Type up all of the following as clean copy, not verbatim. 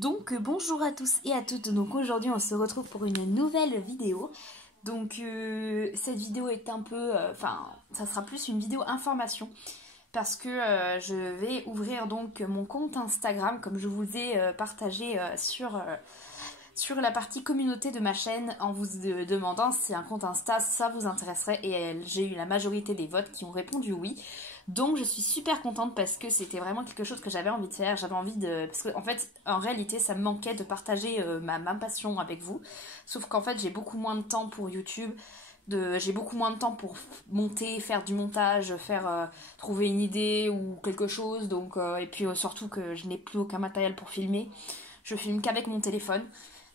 Bonjour à tous et à toutes. Donc aujourd'hui on se retrouve pour une nouvelle vidéo. Cette vidéo est un peu, ça sera plus une vidéo information parce que je vais ouvrir donc mon compte Instagram comme je vous ai partagé sur la partie communauté de ma chaîne en vous demandant si un compte Insta ça vous intéresserait, et j'ai eu la majorité des votes qui ont répondu oui. Donc je suis super contente parce que c'était vraiment quelque chose que j'avais envie de faire. J'avais envie de... Parce qu'en fait, en réalité, ça me manquait de partager ma passion avec vous. Sauf qu'en fait, j'ai beaucoup moins de temps pour YouTube. J'ai beaucoup moins de temps pour monter, faire du montage, trouver une idée ou quelque chose. Et puis surtout que je n'ai plus aucun matériel pour filmer. Je filme qu'avec mon téléphone.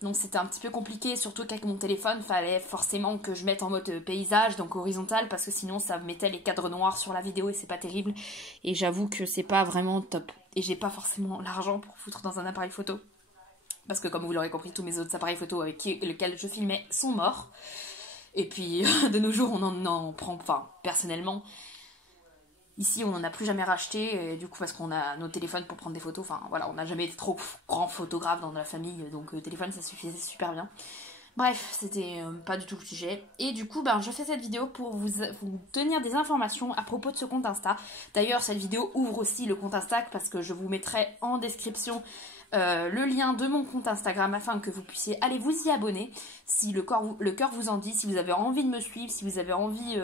Donc c'était un petit peu compliqué, surtout qu'avec mon téléphone, il fallait forcément que je mette en mode paysage, donc horizontal, parce que sinon ça mettait les cadres noirs sur la vidéo et c'est pas terrible. Et j'avoue que c'est pas vraiment top. Et j'ai pas forcément l'argent pour foutre dans un appareil photo. Parce que comme vous l'aurez compris, tous mes autres appareils photo avec lesquels je filmais sont morts. Et puis de nos jours on en prend, personnellement, ici, on n'en a plus jamais racheté, et du coup, parce qu'on a nos téléphones pour prendre des photos. Enfin, voilà, on n'a jamais été trop grand photographe dans la famille, donc le téléphone, ça suffisait super bien. Bref, c'était pas du tout le sujet. Et du coup, je fais cette vidéo pour vous tenir des informations à propos de ce compte Insta. D'ailleurs, cette vidéo ouvre aussi le compte Insta, parce que je vous mettrai en description le lien de mon compte Instagram afin que vous puissiez aller vous y abonner si le cœur vous en dit, si vous avez envie de me suivre, si vous avez envie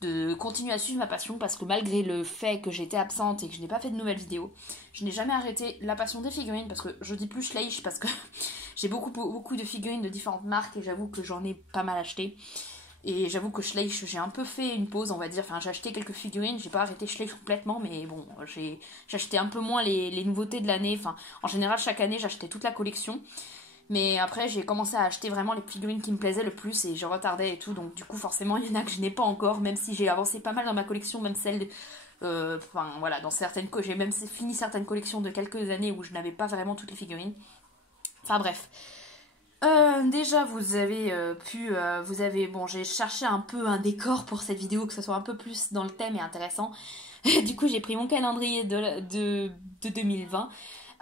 de continuer à suivre ma passion, parce que malgré le fait que j'étais absente et que je n'ai pas fait de nouvelles vidéos, je n'ai jamais arrêté la passion des figurines, parce que je dis plus Schleich parce que j'ai beaucoup de figurines de différentes marques et j'avoue que j'en ai pas mal acheté. Et j'avoue que Schleich, j'ai un peu fait une pause, on va dire. Enfin, j'ai acheté quelques figurines, j'ai pas arrêté Schleich complètement, mais bon, j'ai acheté un peu moins les nouveautés de l'année. Enfin, en général, chaque année, j'achetais toute la collection. Mais après, j'ai commencé à acheter vraiment les figurines qui me plaisaient le plus et je retardais et tout. Donc, du coup, forcément, il y en a que je n'ai pas encore, même si j'ai avancé pas mal dans ma collection, même celle. Dans certaines. J'ai même fini certaines collections de quelques années où je n'avais pas vraiment toutes les figurines. Enfin, bref. Déjà, j'ai cherché un peu un décor pour cette vidéo, que ce soit un peu plus dans le thème et intéressant. Du coup, j'ai pris mon calendrier de 2020.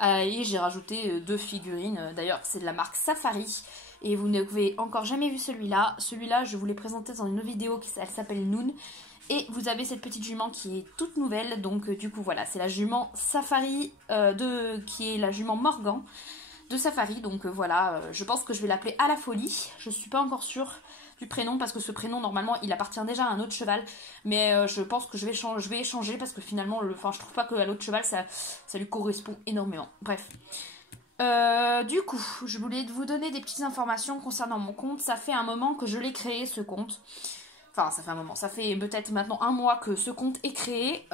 Et j'ai rajouté deux figurines. D'ailleurs, c'est de la marque Safari. Et vous n'avez encore jamais vu celui-là. Celui-là, je vous l'ai présenté dans une autre vidéo, elle s'appelle Noon. Et vous avez cette petite jument qui est toute nouvelle. Donc, du coup, voilà, c'est la jument Safari, qui est la jument Morgan de Safari. Donc, voilà, je pense que je vais l'appeler À la folie. Je suis pas encore sûre du prénom, parce que ce prénom normalement il appartient déjà à un autre cheval, mais je pense que je vais échanger parce que finalement je trouve pas que à l'autre cheval ça lui correspond énormément. Bref, du coup je voulais vous donner des petites informations concernant mon compte. Ça fait un moment que je l'ai créé, ce compte. Enfin, ça fait un moment, ça fait peut-être maintenant un mois que ce compte est créé,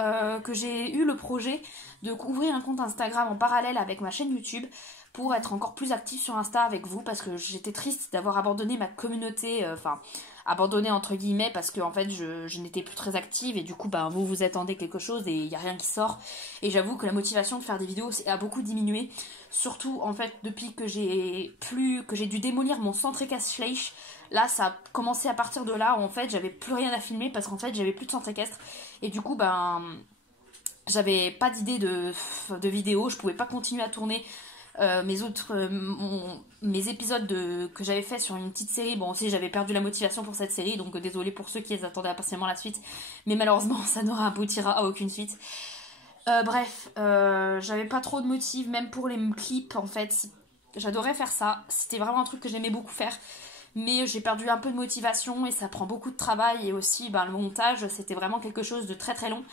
que j'ai eu le projet de ouvrir un compte Instagram en parallèle avec ma chaîne YouTube pour être encore plus active sur Insta avec vous, parce que j'étais triste d'avoir abandonné ma communauté, abandonné entre guillemets, parce que en fait je n'étais plus très active et du coup vous attendez quelque chose et il n'y a rien qui sort. Et j'avoue que la motivation de faire des vidéos a beaucoup diminué, surtout en fait depuis que j'ai dû démolir mon centre équestre Schleich. Là, ça a commencé à partir de là où en fait j'avais plus rien à filmer parce qu'en fait j'avais plus de centre équestre. Et du coup, j'avais pas d'idée de vidéo, je pouvais pas continuer à tourner mes épisodes que j'avais fait sur une petite série. Bon, aussi j'avais perdu la motivation pour cette série, donc désolé pour ceux qui attendaient impatiemment la suite, mais malheureusement ça aboutira à aucune suite. J'avais pas trop de motifs, même pour les clips en fait. J'adorais faire ça, c'était vraiment un truc que j'aimais beaucoup faire. Mais j'ai perdu un peu de motivation et ça prend beaucoup de travail. Et aussi, le montage, c'était vraiment quelque chose de très très long.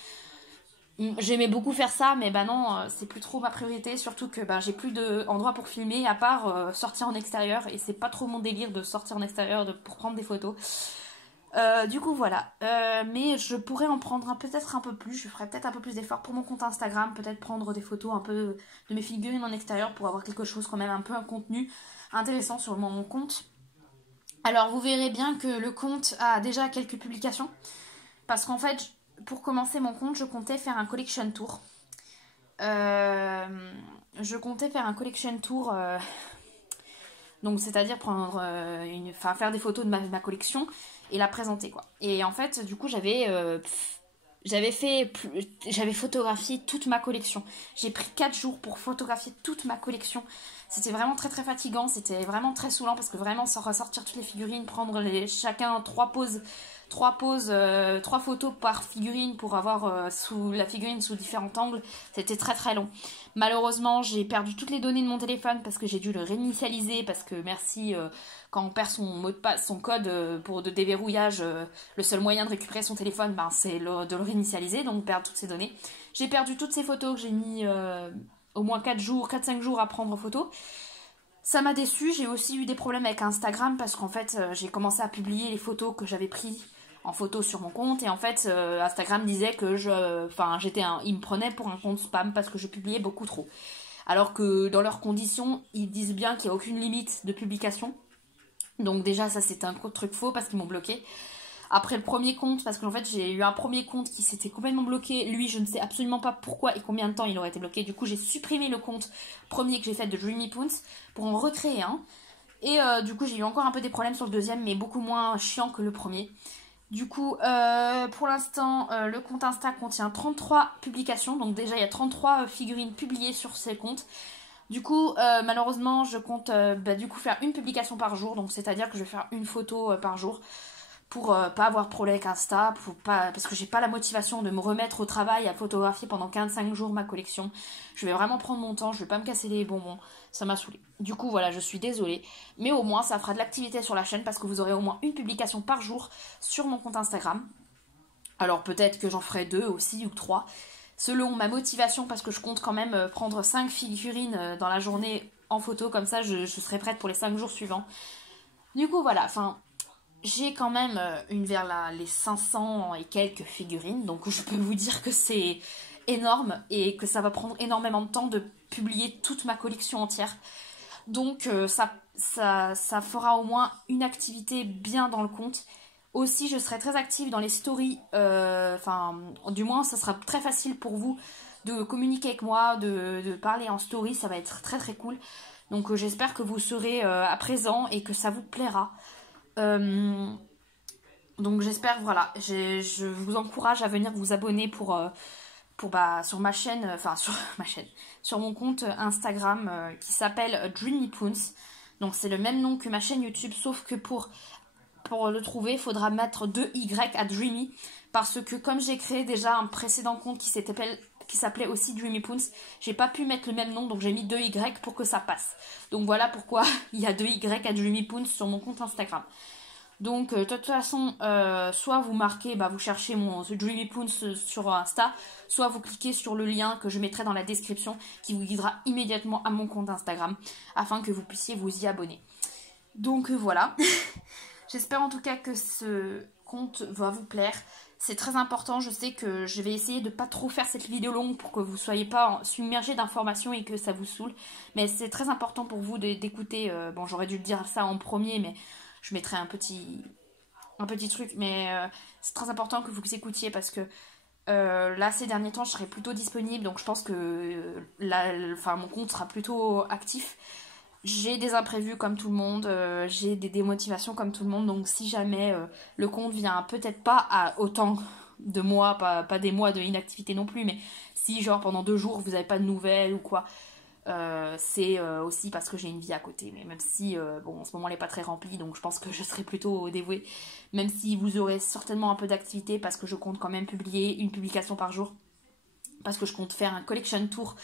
J'aimais beaucoup faire ça, mais non, c'est plus trop ma priorité. Surtout que j'ai plus d'endroit pour filmer à part sortir en extérieur. Et c'est pas trop mon délire de sortir en extérieur pour prendre des photos. Du coup, voilà. Mais je pourrais en prendre peut-être un peu plus. Je ferais peut-être un peu plus d'efforts pour mon compte Instagram. Peut-être prendre des photos un peu de mes figurines en extérieur pour avoir quelque chose, quand même, un peu un contenu intéressant sur mon compte. Alors vous verrez bien que le compte a déjà quelques publications, parce qu'en fait, pour commencer mon compte, je comptais faire un collection tour. Donc c'est-à-dire faire des photos de ma collection et la présenter, quoi. Et en fait, du coup, j'avais j'avais photographié toute ma collection. J'ai pris 4 jours pour photographier toute ma collection. C'était vraiment très très fatigant, c'était vraiment très saoulant parce que vraiment sans ressortir toutes les figurines, prendre chacun 3 photos par figurine pour avoir la figurine sous différents angles, c'était très très long. Malheureusement, j'ai perdu toutes les données de mon téléphone parce que j'ai dû le réinitialiser parce que merci, quand on perd son mot de passe, son code de déverrouillage, le seul moyen de récupérer son téléphone, c'est de le réinitialiser, donc perdre toutes ces données. J'ai perdu toutes ces photos que j'ai mis au moins 4-5 jours à prendre en photo. Ça m'a déçue, j'ai aussi eu des problèmes avec Instagram parce qu'en fait j'ai commencé à publier les photos que j'avais prises en photo sur mon compte et en fait Instagram disait que il me prenait pour un compte spam parce que je publiais beaucoup trop. Alors que dans leurs conditions, ils disent bien qu'il n'y a aucune limite de publication. Donc déjà ça c'était un truc faux parce qu'ils m'ont bloqué. Après le premier compte, parce qu'en fait j'ai eu un premier compte qui s'était complètement bloqué. Lui, je ne sais absolument pas pourquoi et combien de temps il aurait été bloqué. Du coup, j'ai supprimé le compte premier que j'ai fait de Dreamy Poons pour en recréer un. Et du coup, j'ai eu encore un peu des problèmes sur le deuxième, mais beaucoup moins chiant que le premier. Du coup, pour l'instant, le compte Insta contient 33 publications. Donc déjà, il y a 33 figurines publiées sur ces comptes. Du coup, malheureusement, je compte du coup faire une publication par jour. Donc c'est-à-dire que je vais faire une photo par jour pour pas avoir de problème avec Insta, parce que j'ai pas la motivation de me remettre au travail à photographier pendant 15 jours ma collection. Je vais vraiment prendre mon temps, je vais pas me casser les bonbons, ça m'a saoulée. Du coup voilà, je suis désolée, mais au moins ça fera de l'activité sur la chaîne parce que vous aurez au moins une publication par jour sur mon compte Instagram. Alors peut-être que j'en ferai 2 aussi ou 3, selon ma motivation, parce que je compte quand même prendre 5 figurines dans la journée en photo, comme ça je serai prête pour les 5 jours suivants. Du coup voilà, j'ai quand même vers les 500 et quelques figurines, donc je peux vous dire que c'est énorme et que ça va prendre énormément de temps de publier toute ma collection entière. Donc ça fera au moins une activité bien dans le compte. Aussi, je serai très active dans les stories, du moins ça sera très facile pour vous de communiquer avec moi, de parler en story, ça va être très très cool. Donc j'espère que vous serez à présent et que ça vous plaira. Donc j'espère, voilà, je vous encourage à venir vous abonner sur ma chaîne, sur ma chaîne, sur mon compte Instagram qui s'appelle Dreamy Poons. Donc c'est le même nom que ma chaîne YouTube, sauf que pour le trouver, il faudra mettre 2 Y à Dreamy, parce que comme j'ai créé déjà un précédent compte qui s'appelait aussi Dreamy Poons, j'ai pas pu mettre le même nom, donc j'ai mis 2 Y pour que ça passe. Donc voilà pourquoi il y a 2 Y à Dreamy Poons sur mon compte Instagram. Donc de toute façon, soit vous marquez, vous cherchez The Dreamy Poons sur Insta, soit vous cliquez sur le lien que je mettrai dans la description qui vous guidera immédiatement à mon compte Instagram afin que vous puissiez vous y abonner. Donc voilà, j'espère en tout cas que ce compte va vous plaire. C'est très important, je sais que je vais essayer de pas trop faire cette vidéo longue pour que vous ne soyez pas submergé d'informations et que ça vous saoule. Mais c'est très important pour vous d'écouter, bon j'aurais dû le dire ça en premier, mais je mettrai un petit truc, mais c'est très important que vous écoutiez parce que là ces derniers temps je serai plutôt disponible, donc je pense que mon compte sera plutôt actif. J'ai des imprévus comme tout le monde, j'ai des démotivations comme tout le monde, donc si jamais le compte vient peut-être pas à autant de mois, pas des mois de inactivité non plus, mais si genre pendant 2 jours vous n'avez pas de nouvelles ou quoi, c'est aussi parce que j'ai une vie à côté. Mais même si en ce moment elle n'est pas très remplie, donc je pense que je serai plutôt dévouée, même si vous aurez certainement un peu d'activité, parce que je compte quand même publier une publication par jour, parce que je compte faire un collection tour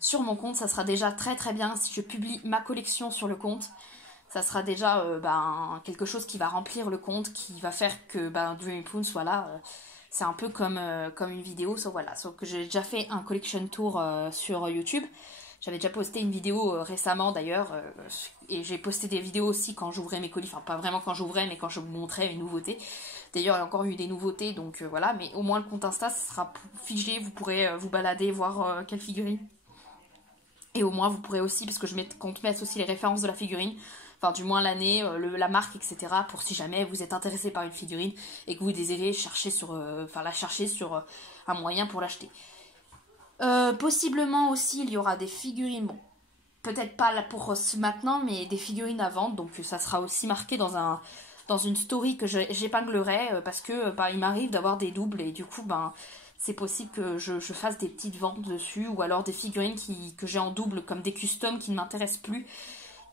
sur mon compte. Ça sera déjà très très bien si je publie ma collection sur le compte. Ça sera déjà quelque chose qui va remplir le compte, qui va faire que Dreamy Poons, voilà, c'est un peu comme une vidéo, sauf que j'ai déjà fait un collection tour sur YouTube. J'avais déjà posté une vidéo récemment d'ailleurs, et j'ai posté des vidéos aussi quand j'ouvrais mes colis, pas vraiment quand j'ouvrais, mais quand je vous montrais une nouveauté. D'ailleurs, il y a encore eu des nouveautés, donc voilà, mais au moins le compte Insta, ça sera figé, vous pourrez vous balader, voir quelle figurine. Et au moins, vous pourrez aussi, parce que je compte mettre aussi les références de la figurine, du moins l'année, la marque, etc. pour si jamais vous êtes intéressé par une figurine et que vous désirez chercher la chercher sur un moyen pour l'acheter. Possiblement aussi il y aura des figurines, bon peut-être pas là pour maintenant, mais des figurines à vendre, donc ça sera aussi marqué dans une story que j'épinglerai, parce que il m'arrive d'avoir des doubles et du coup c'est possible que je fasse des petites ventes dessus, ou alors des figurines que j'ai en double, comme des customs qui ne m'intéressent plus.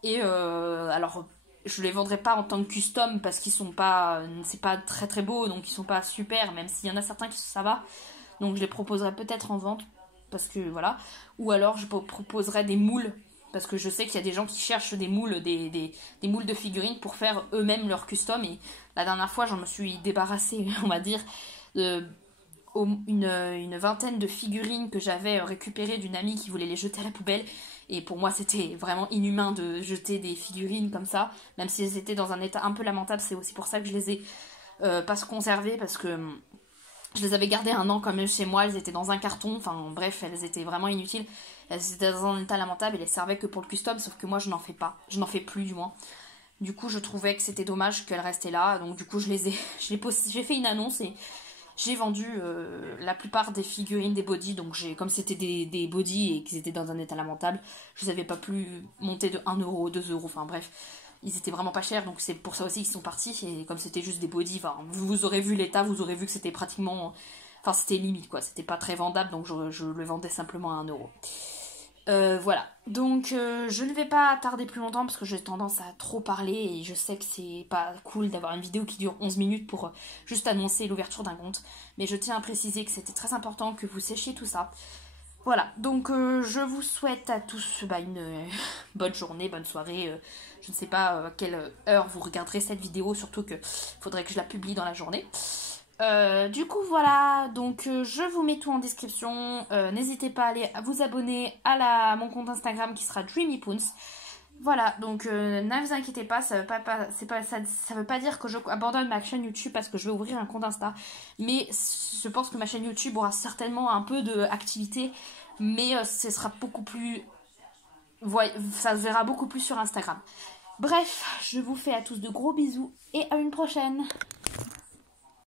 Et alors, je les vendrai pas en tant que custom parce qu'ils sont pas, c'est pas très très beau, donc ils sont pas super, même s'il y en a certains qui ça va. Donc je les proposerai peut-être en vente, parce que voilà. Ou alors je proposerai des moules, parce que je sais qu'il y a des gens qui cherchent des moules, des moules de figurines pour faire eux-mêmes leur custom. Et la dernière fois, j'en me suis débarrassée, on va dire, une vingtaine de figurines que j'avais récupérées d'une amie qui voulait les jeter à la poubelle. Et pour moi, c'était vraiment inhumain de jeter des figurines comme ça, même si elles étaient dans un état un peu lamentable. C'est aussi pour ça que je les ai pas conservées, parce que je les avais gardées 1 an quand même chez moi. Elles étaient dans un carton, enfin bref, elles étaient vraiment inutiles. Elles étaient dans un état lamentable et elles servaient que pour le custom, sauf que moi je n'en fais pas, je n'en fais plus du moins. Du coup, je trouvais que c'était dommage qu'elles restaient là, donc du coup j'ai fait une annonce et j'ai vendu la plupart des figurines, des bodys. Donc comme c'était des bodys et qu'ils étaient dans un état lamentable, je les avais pas plus monter de 1 euro, 2 euros, enfin bref. Ils étaient vraiment pas chers, donc c'est pour ça aussi qu'ils sont partis. Et comme c'était juste des bodys, enfin, vous aurez vu l'état, vous aurez vu que c'était pratiquement... Enfin, c'était limite, quoi. C'était pas très vendable, donc je le vendais simplement à 1 euro. Voilà, donc je ne vais pas tarder plus longtemps parce que j'ai tendance à trop parler et je sais que c'est pas cool d'avoir une vidéo qui dure 11 minutes pour juste annoncer l'ouverture d'un compte, mais je tiens à préciser que c'était très important que vous sachiez tout ça. Voilà, donc je vous souhaite à tous une bonne journée, bonne soirée, je ne sais pas à quelle heure vous regarderez cette vidéo, surtout que faudrait que je la publie dans la journée. Du coup voilà, donc je vous mets tout en description, n'hésitez pas à aller vous abonner à mon compte Instagram qui sera DreamyPoons. Voilà, donc ne vous inquiétez pas, ça veut pas dire que je abandonne ma chaîne YouTube parce que je vais ouvrir un compte Insta, mais je pense que ma chaîne YouTube aura certainement un peu d'activité, mais ce sera beaucoup plus, ça se verra beaucoup plus sur Instagram. Bref, je vous fais à tous de gros bisous et à une prochaine.